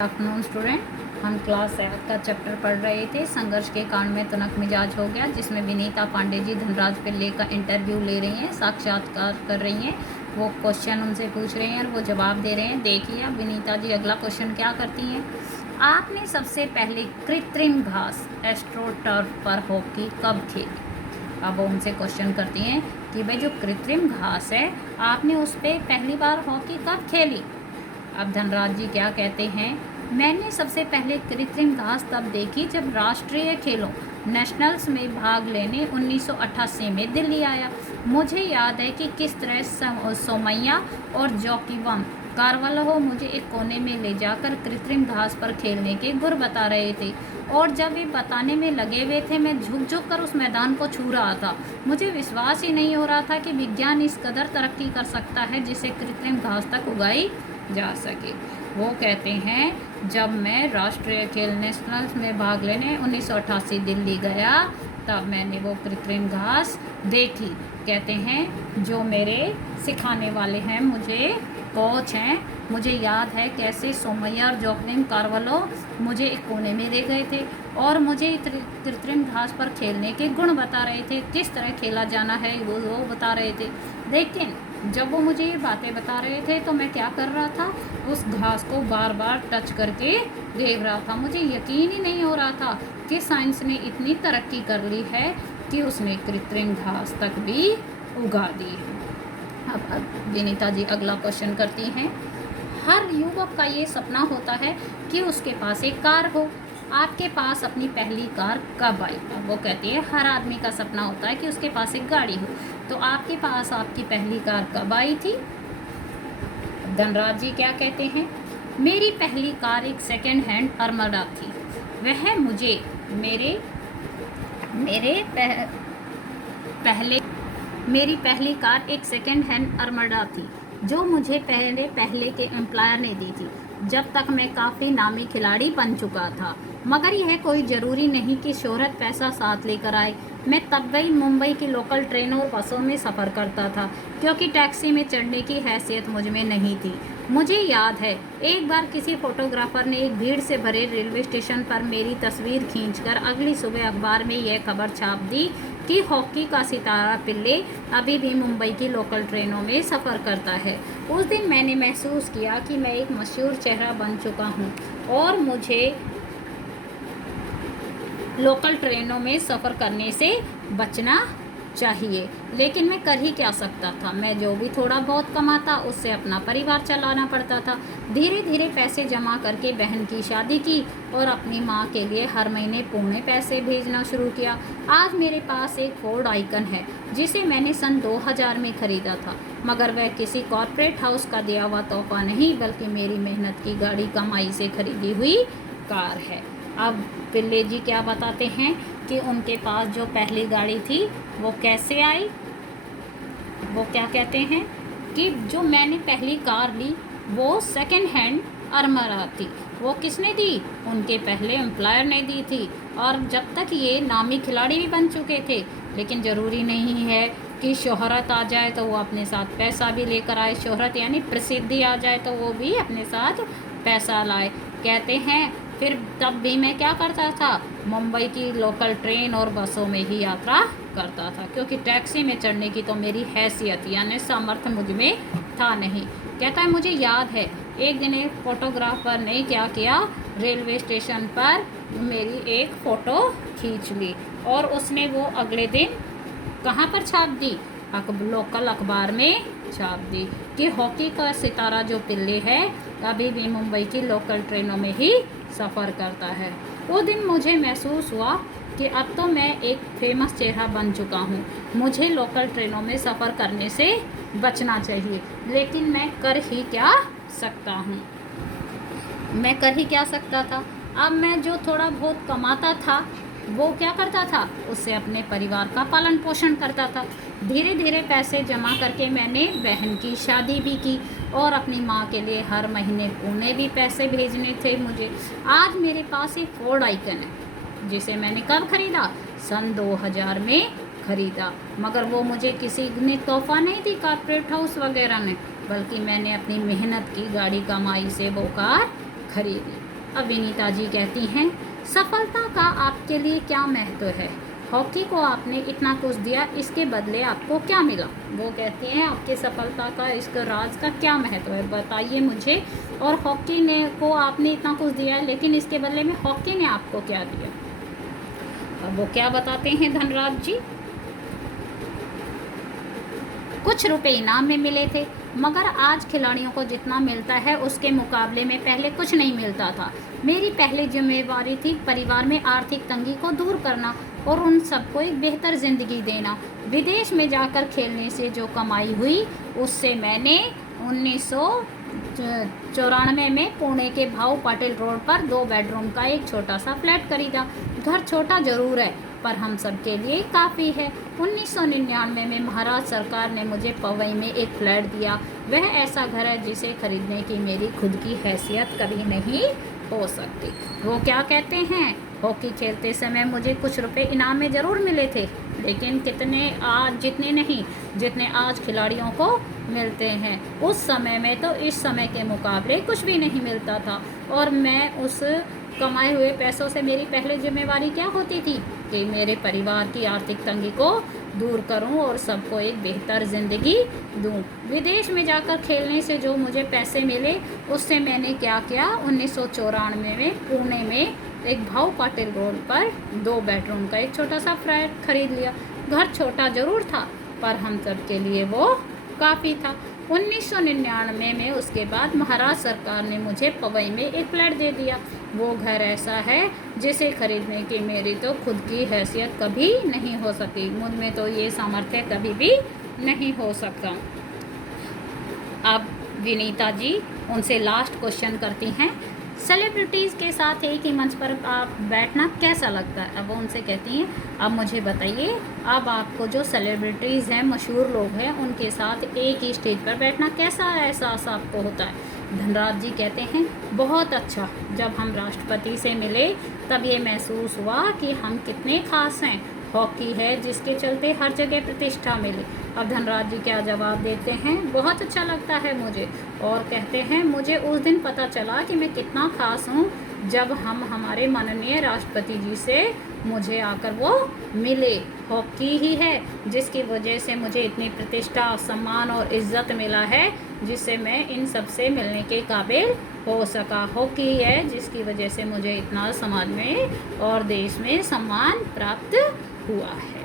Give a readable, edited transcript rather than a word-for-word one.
Afternoon student, हम class 7 का chapter पढ़ रहे थे। संघर्ष के कारण में तुनक मिजाज हो गया, जिसमें विनीता पांडे जी धनराज पिल्ले का इंटरव्यू ले रही हैं, साक्षात्कार कर रही हैं। वो क्वेश्चन उनसे पूछ रहे हैं और वो जवाब दे रहे हैं। देखिए अब विनीता जी अगला क्वेश्चन क्या करती हैं। आपने सबसे पहले कृत्रिम घास एस्ट्रोटर्फ पर हॉकी कब खेली? अब वो उनसे क्वेश्चन करती हैं कि भाई जो कृत्रिम घास है, आपने उस पर पहली बार हॉकी कब खेली? अब धनराज जी क्या कहते हैं, मैंने सबसे पहले कृत्रिम घास तब देखी जब राष्ट्रीय खेलों नेशनल्स में भाग लेने 1988 में दिल्ली आया। मुझे याद है कि किस तरह सोमैया और जोकीबम कारवाल्हो मुझे एक कोने में ले जाकर कृत्रिम घास पर खेलने के गुर बता रहे थे, और जब वे बताने में लगे हुए थे मैं झुक झुक कर उस मैदान को छू रहा था। मुझे विश्वास ही नहीं हो रहा था कि विज्ञान इस कदर तरक्की कर सकता है जिसे कृत्रिम घास तक उगाई जा सके। वो कहते हैं जब मैं राष्ट्रीय खेल नेशनल्स में भाग लेने 1988 दिल्ली गया, तब मैंने वो कृत्रिम घास देखी। कहते हैं जो मेरे सिखाने वाले हैं, मुझे कोच हैं, मुझे याद है कैसे सोमैया और जोकलिन कारवाल्हो मुझे एक कोने में ले गए थे और मुझे कृत्रिम घास पर खेलने के गुण बता रहे थे, किस तरह खेला जाना है वो बता रहे थे। लेकिन जब वो मुझे ये बातें बता रहे थे तो मैं क्या कर रहा था, उस घास को बार बार टच करके देख रहा था। मुझे यकीन ही नहीं हो रहा था कि साइंस ने इतनी तरक्की कर ली है कि उसने कृत्रिम घास तक भी उगा दी है। अब विनीता जी अगला क्वेश्चन करती हैं, हर युवक का ये सपना होता है कि उसके पास एक कार हो। आपके पास अपनी पहली कार कब आई? अब वो कहती है हर आदमी का सपना होता है कि उसके पास एक गाड़ी हो, तो आपके पास आपकी पहली कार कब आई थी? धनराज जी क्या कहते हैं, मेरी पहली कार एक सेकेंड हैंड अर्मडा थी। वह मुझे मेरी पहली कार एक सेकेंड हैंड अर्मडा थी जो मुझे पहले के एम्प्लॉयर ने दी थी, जब तक मैं काफ़ी नामी खिलाड़ी बन चुका था। मगर यह कोई ज़रूरी नहीं कि शोहरत पैसा साथ लेकर आए। मैं तब भी मुंबई की लोकल ट्रेनों और बसों में सफ़र करता था, क्योंकि टैक्सी में चढ़ने की हैसियत मुझ में नहीं थी। मुझे याद है एक बार किसी फोटोग्राफर ने एक भीड़ से भरे रेलवे स्टेशन पर मेरी तस्वीर खींचकर अगली सुबह अखबार में यह खबर छाप दी कि हॉकी का सितारा पिल्ले अभी भी मुंबई की लोकल ट्रेनों में सफ़र करता है। उस दिन मैंने महसूस किया कि मैं एक मशहूर चेहरा बन चुका हूँ और मुझे लोकल ट्रेनों में सफ़र करने से बचना चाहिए। लेकिन मैं कर ही क्या सकता था, मैं जो भी थोड़ा बहुत कमाता उससे अपना परिवार चलाना पड़ता था। धीरे धीरे पैसे जमा करके बहन की शादी की और अपनी माँ के लिए हर महीने पौने पैसे भेजना शुरू किया। आज मेरे पास एक फोर्ड आइकन है जिसे मैंने सन 2000 में ख़रीदा था, मगर वह किसी कॉर्पोरेट हाउस का दिया हुआ तोहफा नहीं, बल्कि मेरी मेहनत की गाड़ी कमाई से खरीदी हुई कार है। अब पिल्ले जी क्या बताते हैं कि उनके पास जो पहली गाड़ी थी वो कैसे आई। वो क्या कहते हैं कि जो मैंने पहली कार ली वो सेकेंड हैंड अर्मरा थी। वो किसने दी? उनके पहले एम्प्लॉयर ने दी थी, और जब तक ये नामी खिलाड़ी भी बन चुके थे। लेकिन ज़रूरी नहीं है कि शोहरत आ जाए तो वो अपने साथ पैसा भी लेकर आए। शोहरत यानी प्रसिद्धि आ जाए तो वो भी अपने साथ पैसा लाए। कहते हैं फिर तब भी मैं क्या करता था, मुंबई की लोकल ट्रेन और बसों में ही यात्रा करता था, क्योंकि टैक्सी में चढ़ने की तो मेरी हैसियत यानी सामर्थ्य मुझ में था नहीं। कहता है मुझे याद है एक दिन एक फोटोग्राफर ने क्या किया, रेलवे स्टेशन पर मेरी एक फ़ोटो खींच ली और उसने वो अगले दिन कहाँ पर छाप दी? लोकल अखबार में छाप दी कि हॉकी का सितारा जो पिल्ले है अभी भी मुंबई की लोकल ट्रेनों में ही सफ़र करता है। वो दिन मुझे महसूस हुआ कि अब तो मैं एक फेमस चेहरा बन चुका हूँ, मुझे लोकल ट्रेनों में सफ़र करने से बचना चाहिए। लेकिन मैं कर ही क्या सकता हूँ, मैं कर ही क्या सकता था। अब मैं जो थोड़ा बहुत कमाता था वो क्या करता था, उससे अपने परिवार का पालन पोषण करता था। धीरे धीरे पैसे जमा करके मैंने बहन की शादी भी की और अपनी माँ के लिए हर महीने पुणे भी पैसे भेजने थे मुझे। आज मेरे पास एक फोर्ड आइकन है जिसे मैंने कब ख़रीदा? सन 2000 में ख़रीदा, मगर वो मुझे किसी ने तोहफा नहीं दी, कॉर्पोरेट हाउस वगैरह ने, बल्कि मैंने अपनी मेहनत की गाड़ी कमाई से वो कार खरीदी। अब विनीता जी कहती हैं, सफलता का आपके लिए क्या महत्व है? हॉकी को आपने इतना कुछ दिया, इसके बदले आपको क्या मिला? वो कहती हैं, आपकी सफलता का, इसका राज का क्या महत्व है, बताइए मुझे। और हॉकी ने को आपने इतना कुछ दिया है, लेकिन इसके बदले में हॉकी ने आपको क्या दिया? अब वो क्या बताते हैं धनराज जी। कुछ रुपए इनाम में मिले थे, मगर आज खिलाड़ियों को जितना मिलता है उसके मुकाबले में पहले कुछ नहीं मिलता था। मेरी पहली जिम्मेवारी थी परिवार में आर्थिक तंगी को दूर करना और उन सबको एक बेहतर ज़िंदगी देना। विदेश में जाकर खेलने से जो कमाई हुई उससे मैंने 1994 में पुणे के भाऊ पाटिल रोड पर 2 बेडरूम का एक छोटा सा फ्लैट खरीदा। घर छोटा ज़रूर है, पर हम सब के लिए काफ़ी है। 1999 में महाराष्ट्र सरकार ने मुझे पवई में एक फ्लैट दिया। वह ऐसा घर है जिसे खरीदने की मेरी खुद की हैसियत कभी नहीं हो सकती। वो क्या कहते हैं, हॉकी खेलते समय मुझे कुछ रुपए इनाम में ज़रूर मिले थे, लेकिन जितने नहीं जितने आज खिलाड़ियों को मिलते हैं। उस समय में तो इस समय के मुकाबले कुछ भी नहीं मिलता था, और मैं उस कमाए हुए पैसों से मेरी पहली जिम्मेवारी क्या होती थी कि मेरे परिवार की आर्थिक तंगी को दूर करूं और सबको एक बेहतर ज़िंदगी दूं। विदेश में जाकर खेलने से जो मुझे पैसे मिले उससे मैंने क्या किया, 1994 में पुणे में एक भाऊ पाटिल रोड पर 2 बेडरूम का एक छोटा सा फ्लैट खरीद लिया। घर छोटा ज़रूर था, पर हम सब के लिए वो काफ़ी था। 1999 में उसके बाद महाराष्ट्र सरकार ने मुझे पवई में एक फ्लैट दे दिया। वो घर ऐसा है जिसे खरीदने की मेरी तो खुद की हैसियत कभी नहीं हो सकी। मुझ में तो ये सामर्थ्य कभी भी नहीं हो सकता। अब विनीता जी उनसे लास्ट क्वेश्चन करती हैं, सेलिब्रिटीज़ के साथ एक ही मंच पर आप बैठना कैसा लगता है? अब वो उनसे कहती हैं, अब मुझे बताइए, अब आपको जो सेलिब्रिटीज़ हैं, मशहूर लोग हैं, उनके साथ एक ही स्टेज पर बैठना कैसा एहसास आपको होता है? धनराज जी कहते हैं, बहुत अच्छा। जब हम राष्ट्रपति से मिले तब ये महसूस हुआ कि हम कितने खास हैं। हॉकी है जिसके चलते हर जगह प्रतिष्ठा मिले। अब धनराज जी क्या जवाब देते हैं, बहुत अच्छा लगता है मुझे। और कहते हैं, मुझे उस दिन पता चला कि मैं कितना खास हूँ जब हम हमारे माननीय राष्ट्रपति जी से मुझे आकर वो मिले। हॉकी ही है जिसकी वजह से मुझे इतनी प्रतिष्ठा, सम्मान और इज्जत मिला है, जिससे मैं इन सब से मिलने के काबिल हो सका। हॉकी है जिसकी वजह से मुझे इतना समाज में और देश में सम्मान प्राप्त हुआ है।